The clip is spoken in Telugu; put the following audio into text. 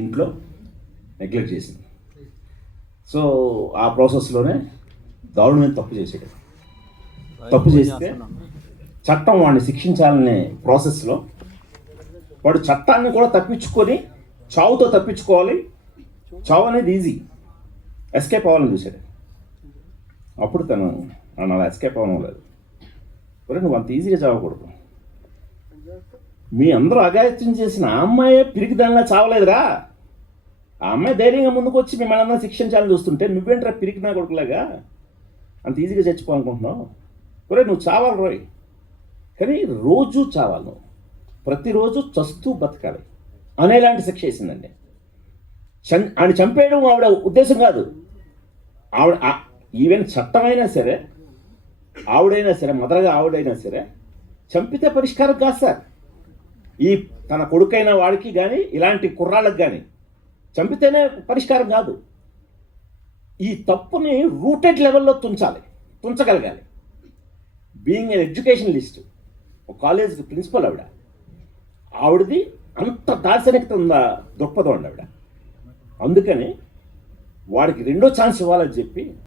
ఇంట్లో నెగ్లెక్ట్ చేసింది. సో ఆ ప్రాసెస్లోనే దారుణమైన తప్పు చేసాడు. తప్పు చేస్తే చట్టం వాడిని శిక్షించాలనే ప్రాసెస్లో వాడు చట్టాన్ని కూడా తప్పించుకొని చావుతో తప్పించుకోవాలి. చావు అనేది ఈజీ, ఎస్కేప్ అవ్వాలని చూశాడు. అప్పుడు తను అలా ఎస్కేప్ అవ్వడం లేదు. మరి నువ్వు అంత ఈజీగా చావకూడదు. మీ అందరూ అగాయత్యం చేసిన ఆ అమ్మాయే పిరికి దానిలా చావలేదురా. ఆ అమ్మాయి ధైర్యంగా ముందుకు వచ్చి మిమ్మల్ని అందరూ శిక్షించాలని చూస్తుంటే నువ్వేంట్రా పిరికి నా కొడుకులాగా అంత ఈజీగా చచ్చిపోవాలనుకుంటున్నావు. ఒరే నువ్వు చావాలి రోయ్, కానీ రోజు చావాలి. నువ్వు ప్రతిరోజు చస్తూ బతకాలి అనేలాంటి శిక్ష వేసిందండి. ఆయన చంపేయడం ఆవిడ ఉద్దేశం కాదు. ఆవిడ ఈవెన్ చట్టమైనా సరే, ఆవిడైనా సరే, మదరగా ఆవిడైనా సరే చంపితే పరిష్కారం కాదు సార్. ఈ తన కొడుకైన వాడికి కానీ ఇలాంటి కుర్రాళ్ళకి కానీ చంపితేనే పరిష్కారం కాదు. ఈ తప్పుని రూటెడ్ లెవెల్లో తుంచగలగాలి. బీయింగ్ ఎన్ ఎడ్యుకేషనలిస్ట్, ఒక కాలేజ్కి ప్రిన్సిపల్ ఆవిడది అంత దార్శనికత ఉందా దృక్పథం ఆవిడ. అందుకని వాడికి రెండో ఛాన్స్ ఇవ్వాలని చెప్పి